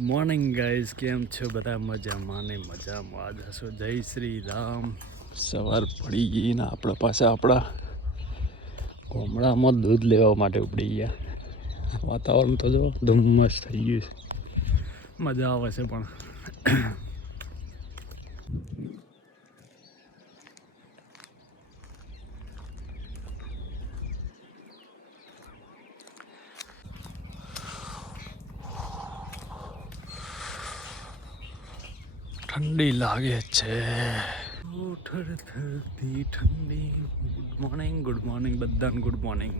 Morning guys કેમ છો? બધા મજામાં ને મજામાં. આજ હશો જય શ્રી રામ. સવાર પડી ગઈ ને આપણા પાસે આપણા ગામડામાં દૂધ લેવા માટે ઉપડી ગયા. વાતાવરણ તો જો ધુમ્મસ થઈ ગયું છે. મજા આવે છે પણ. ઠંડી લાગે છે. ઠર ઠંડી ગુડ મોર્નિંગ ગુડ મોર્નિંગ બધાને ગુડ મોર્નિંગ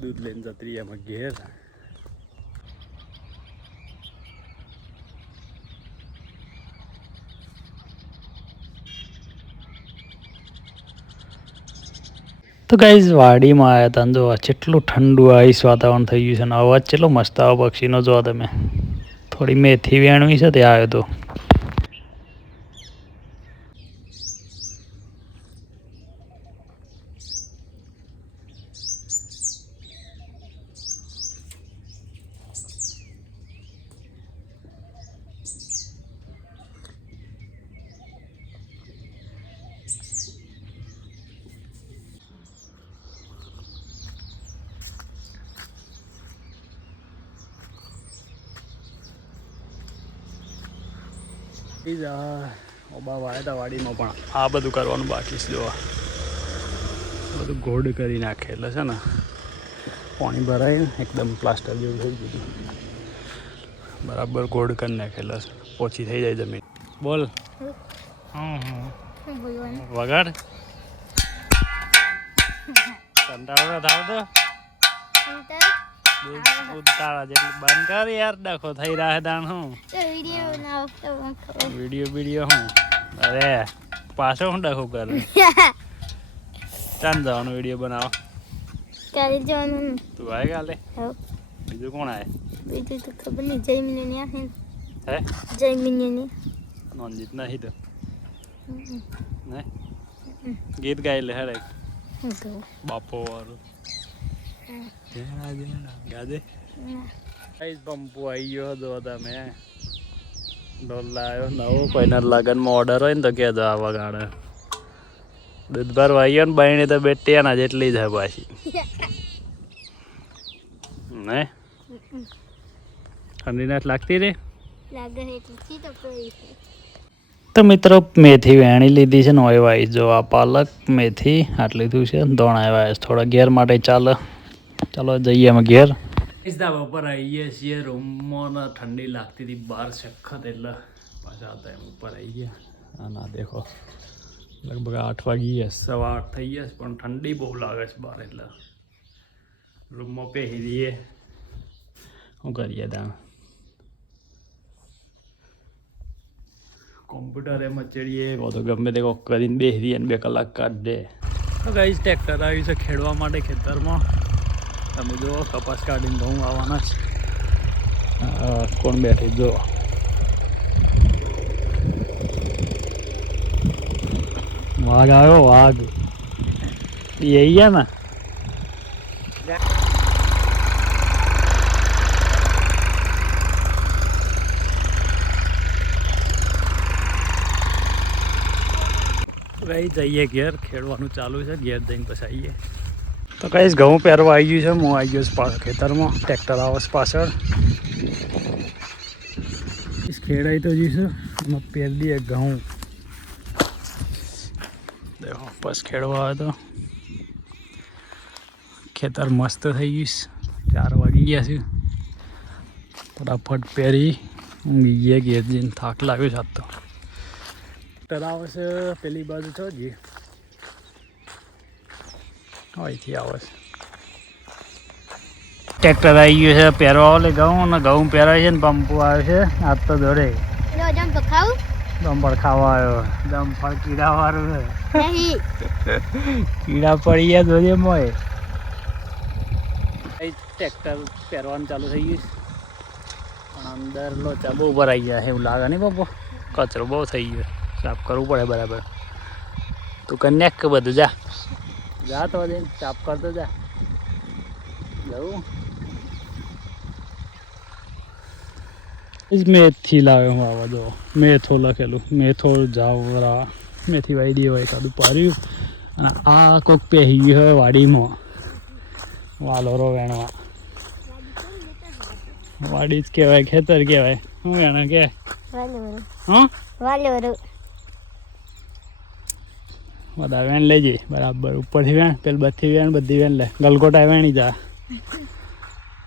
દૂધ લઈને જતી રહી એમાં ઘેર? તો ગાઈઝ વાડીમાં આવ્યા હતા જો કેટલું ઠંડુ આઈસ વાતાવરણ થઈ ગયું છે અને અવાજ કેટલો મસ્ત આવો પક્ષીનો, જો તમે થોડી મેથી વેણવી છે તે આવ્યો તો બીજા ઓબા હતા વાડીમાં પણ. આ બધું કરવાનું બાકી છે જોવા. બધું ગોડ કરી નાખે એટલે છે ને. પાણી ભરાય ને એકદમ પ્લાસ્ટર જેવું થઈ ગયું બરાબર ગોડ કરી નાખેલા છે. ઓછી થઈ જાય જમીન. બોલ. વગાડ. કંટાળો થાવ તો દૂધ જેટલું બંધ કર યાર ડખો થઈ રહ્યા દાણ હું. વીડિયો વીડિયો હું? અરે પાછો હું ડખો કરે? ચાંદ જવાનું વીડિયો બનાવો. કાલે જવાનું તું કાલે? બીજું કોણ આય? બીજું તો ખબર નહીં જય મિલિયન હે હે? જય મિલિયન નોનજીત નહીં તો. ગીત ગાઈ લે બાપો વાળું. ગાજે ગાઈસ પંપુ આવી ગયો હતો તમે ઢોલ લાવ્યો નવો કોઈના લગનમાં ઓર્ડર હોય ને તો કહેજો આવા ગાડે દૂધ ભરવા આવ્યો ને બહેણી તો બેટી ના જેટલી જ પાછી. ને? ઠંડી નથી લાગતી રે? તો મિત્રો મેથી વેણી લીધી છે ને વાઈસ જો આ પાલક મેથી આટલી લીધું છે ધોણા આવ્યા થોડા ઘેર માટે ચાલે. ચાલો જઈએ અમે ઘેર. ધાબા ઉપર આવીએ છીએ રૂમમાં ઠંડી લાગતી હતી બહાર સખત એટલે પાછા હતા એમ ઉપર આવી ગયા ના દેખો લગભગ આઠ વાગી ગયા સવા આઠ થઈ ગયા છે પણ ઠંડી બહુ લાગે છે બહાર એટલે રૂમમાં પહેરી દઈએ શું કરીએ ત્યાં કોમ્પ્યુટર એમ ચડીએ તો ગમે તે કરીને બેસી દઈએ બે કલાક કાઢ દે તો ગાઈઝ ટ્રેક્ટર આવ્યું છે ખેડવા માટે ખેતરમાં તમે જુઓ કપાસ કાઢીને ઘઉં આવવાના છે. કોણ બેઠી? જો વાઘ આવ્યો વાઘ. એ ગયા ને? કઈ જઈએ ઘેર ખેડવાનું ચાલુ છે ઘેર જઈને પછી આવીએ. તો કહીશ ઘઉં પહેરવા આવી ગયું છે. હું આવી ગયો છું ખેતરમાં. ટ્રેક્ટર આવશ પાછળ. ખેડાઈ તો જઈશું એમાં પહેર દઈએ ઘઉં. દેખો, બસ ખેડવા આવે તો. ખેતર મસ્ત થઈ ગયું ચાર વાગી ગયા છે. ફટાફટ પહેરી. ઊંઘી ગયા ઘેર જઈને થાક લાગ્યો છે આજ તો. ટ્રેક્ટર આવશે પેલી બાજુ છો જી અહીંથી આવે છે. ટ્રેક્ટર આવી ગયું છે પહેરવા આવે ઘઉં અને ઘઉં પહેરાય છે ને પંપુ આવે છે આજ તો દોડે. દમફળ ખાવા. આવ્યો. દમફળ કીડા વાળું છે. કીડા પડી ગયા દોડે મોય ટ્રેક્ટર પહેરવાનું ચાલુ થઈ ગયું છે. પણ અંદર લોચા બહુ ભરાઈ ગયા છે એવું લાગે નહીં બાપો કચરો બહુ થઈ ગયો સાફ કરવું પડે બરાબર. તું કન્યાક કે બધું જા. જા તો દે ચાપ કરતો જા. જવું? મેથી લાવ્યો હું આવા જો. મેથો લખેલું. મેથો જાવરા મેથી વાયડી હોય એકાદું પાર્યું અને આ કોક પહેરી ગયું હોય વાડીમાં. વાલોરો વેણવા. વાડી જ કહેવાય ખેતર કહેવાય. શું વેણા કે? હા? વાલે વરો બધા વેણ લેજે. બરાબર. ઉપરથી વેણ, પેલ બધી વેણ બધી વેણ લે. ગલગોટા વેણી જા.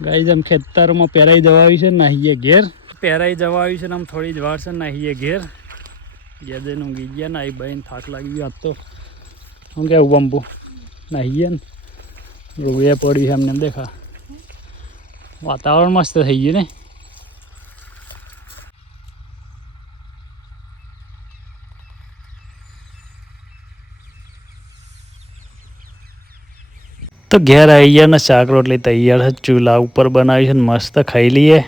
ગાઈ જેમ ખેતરમાં પહેરાઈ જવાવી છે નાહીએ ઘેર. પહેરાઈ જવાવી છે ને, આમ થોડી જ વાર છે નાહીએ ઘેર. ગેદે નું ગી ગયા નાહી બહેન થાક લાગી ગયો. આજ તો શું કેવું બંબુ. નાહીએ ને. રૂએ પડ્યું છે એમને એમ દેખા. વાતાવરણ મસ્ત થઈ ગયું ને. તો ઘેર આવી ગયા ને શાક રોટલી તૈયાર છે, ચૂલા ઉપર બનાવી છે મસ્ત ખાઈ લઈએ.